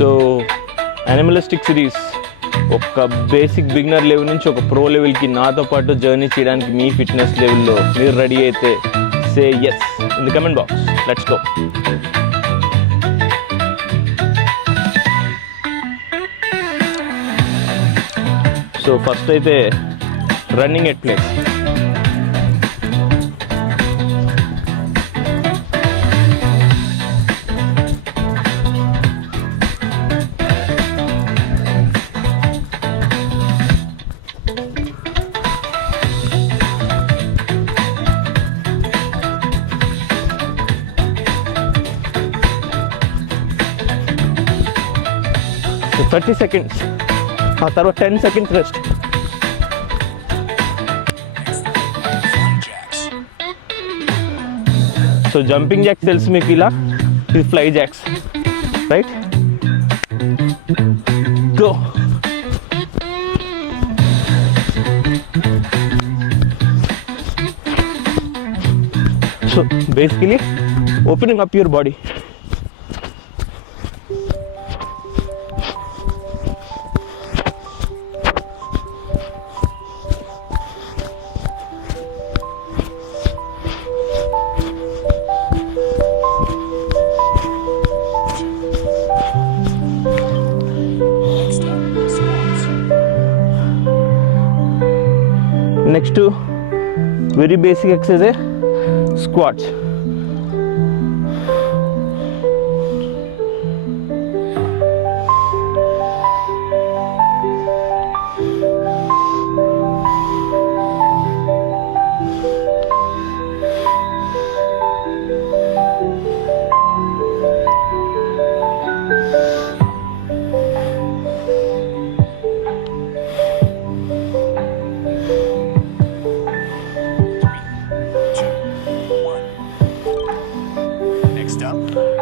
So animalistic series ఒక basic beginner level నుంచి ఒక ప్రో లెవెల్కి నాతో పాటు జర్నీ చేయడానికి మీ ఫిట్నెస్ లెవెల్లో మీరు రెడీ అయితే say yes in the comment box. Let's go. So first అయితే running at place. So 30 seconds, ఆ తర్వాత 10 seconds rest. So jumping jacks తెలుసు మీకు, ఇలా ఇది fly jacks, right? Go. So basically opening up your body. Next to very basic exercise, squats.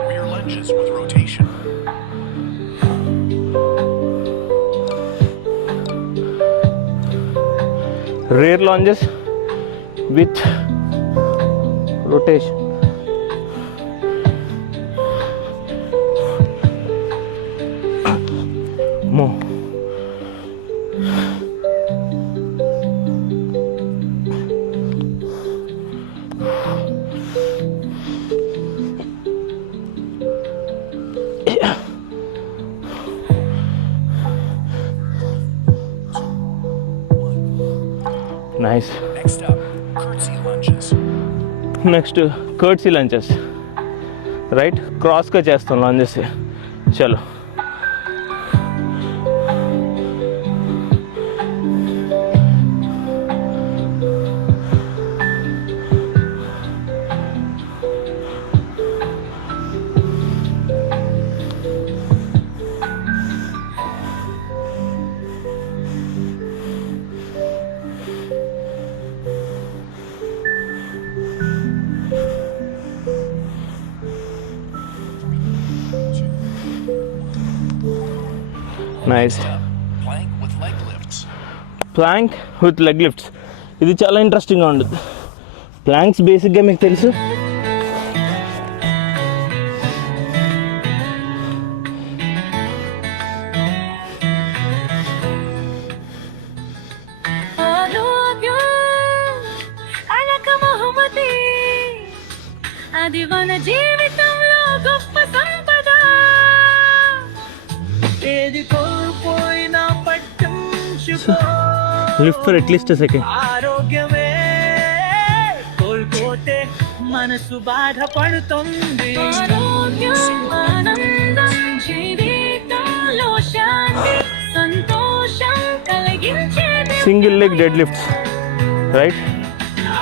Rear lunges with rotation. Rear lunges with rotation. More. Nice. Next up, curtsy lunges. Next, curtsy lunges. Right? Cross का చేస్తాం lunges. चलो. Nice. Plank with leg lifts. Plank with leg lifts. ఇది చాలా ఇంట్రెస్టింగ్గా ఉంటుంది. ప్లాంక్స్ బేసిక్గా మీకు తెలుసు, అది మన జీవితంలో గొప్ప సంపద. ఏది కోల్పోయినా పట్టించుకో, లిఫ్ట్ ఫర్ అట్లీస్ట్ సెకండ్. ఆరోగ్యమే కోల్పోతే మనసు బాధపడుతుంది. ఆరోగ్యం ఆనందం జీవితంలో శాంతి సంతోషం కలిగించేది. Single leg dead lifts, right?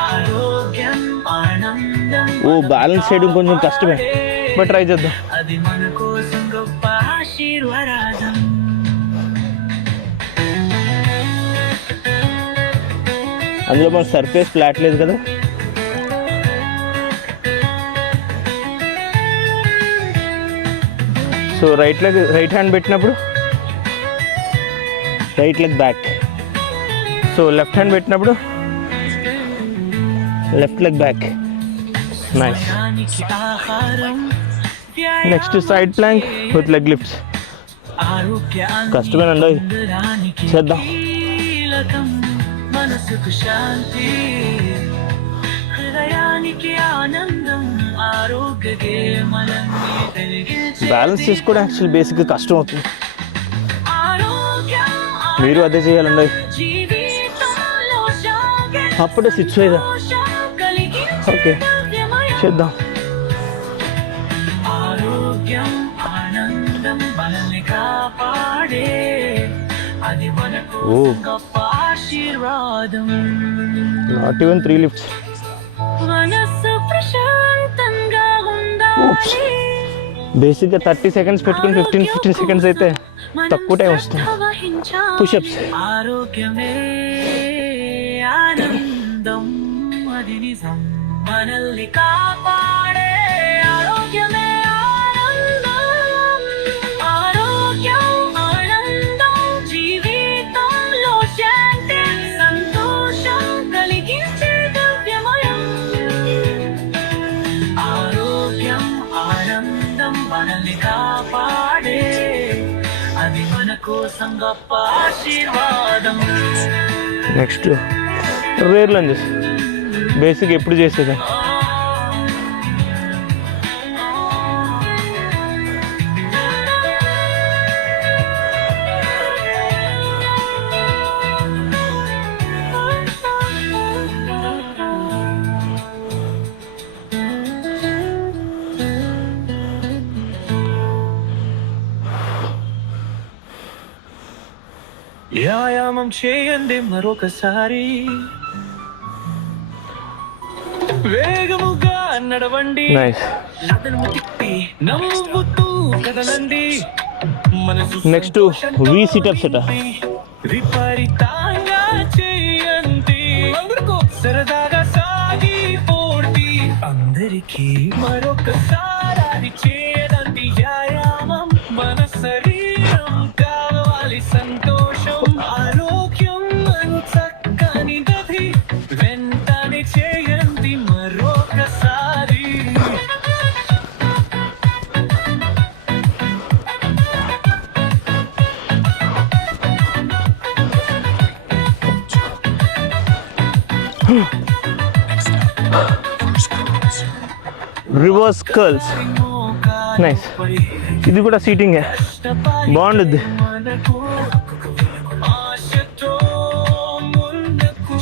ఆరోగ్యం ఆనందం ఓ బ్యాలెన్స్ చేయడం కొంచెం కష్టమే, బట్ ట్రై చేద్దాం. అది మన కోసం గొప్ప ఆశీర్వాదం. అందులో మన సర్ఫేస్ ఫ్లాట్ లేదు కదా. సో రైట్ హ్యాండ్ పెట్టినప్పుడు right leg back. So left hand పెట్టినప్పుడు left leg back. Nice. Next side plank with leg lifts. కష్టమేనండి. చేద్దాం. కీలకం మనసుకు శాంతి, హృదయానికి ఆనందం, ఆరోగ్యకే మనల్ని కలిగించే బ్యాలెన్స్ చేసుకోవడం యాక్చువల్ బేసిక్గా కష్టం అవుతుంది. ఆరోగ్యం మీరు అదే చేయాలండి. జీవితంలో సాగే అప్పుడే స్విచ్ అయ్యదా. కలిగించే ఓకే దివ్యమయం. చేద్దాం. ఆరోగ్యం ఆనందం మనల్ని కాపాడే, అది మనకు ఓ. గొప్ప ఆశీర్వాదం. నాట్ ఈవెన్ 3 లిఫ్ట్స్. మనస్సు ప్రశాంతంగా Oops. ఉండాలి. బేసిక్గా 30 సెకండ్స్ పెట్టుకుని 15 సెకండ్స్ అయితే తక్కువ టైం వస్తుంది. పుషప్స్. ఆరోగ్యమే ఆనందం, అది నిజం మనల్ని కాపాడే. ఆరోగ్యమే ఆనందం, ఆరోగ్యం ఆనందం, జీవితంలో శాంతి సంతోషం కలిగించే దివ్యమయం. ఆరోగ్యం ఆనందం మనల్ని కాపాడే, అది మన కోసం గొప్ప ఆశీర్వాదం. Next rare lunges. బేసిక్ ఎప్పుడు చేసేది. వ్యాయామం చేయండి మరొకసారి, వేగముగా నడవండి, నైస్. నడుము తిప్పి నవ్వుతూ కదలండి, మనసు నెక్స్ట్ వి సిటప్స్ అట. విపరీతంగా చేయండి, సరదాగా సాగిపోండి, అందరికీ మరొకసారి అది చేయదండి వ్యాయామం. మన శరీరం కావాలి సంతోషం, ఆరోగ్యం అని చక్కని గది, వెంటనే చేయండి మరొకసారి. Reverse curls. నైస్. ఇది కూడా సీటింగే, బాగుంటుంది. మనకు ఆశతో ముందుకు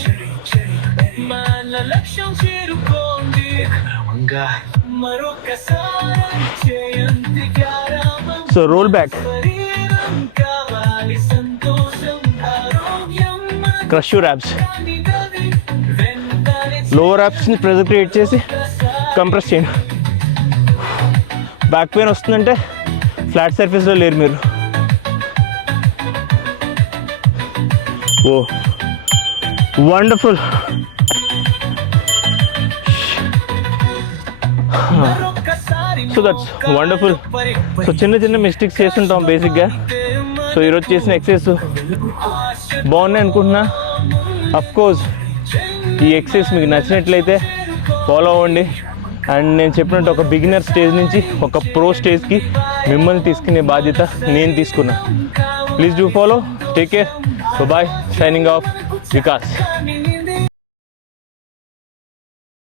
మన లక్ష్యం చేరుకోండి, మరొకసారి చేయండి వ్యాయామం. సో రోల్ బ్యాక్, శరీరం కావాలి సంతోషం, ఆరోగ్యం క్రష్ యువర్ యాబ్స్. అని గది, వెంటనే లోవర్ యాబ్స్ని ప్రెజర్ క్రియేట్ చేసి కంప్రెస్ చేయండి. బ్యాక్ పెయిన్ వస్తుందంటే ఫ్లాట్ సర్ఫేస్లో లేరు మీరు. Oh wonderful. So that's wonderful. So చిన్న చిన్న మిస్టేక్స్ చేస్తుంటాం బేసిక్గా. సో ఈరోజు చేసిన ఎక్సర్సైజ్ బాగున్నాయి అనుకుంటున్నా. అఫ్కోర్స్ ఈ ఎక్సర్సైజ్ మీకు నచ్చినట్లయితే ఫాలో అవ్వండి. అండ్ నేను చెప్పినట్టు ఒక బిగినర్ స్టేజ్ నుంచి ఒక ప్రో స్టేజ్కి మిమ్మల్ని తీసుకునే బాధ్యత నేను తీసుకున్నా. Please do follow. Take care. Bye. Signing off. Vikas.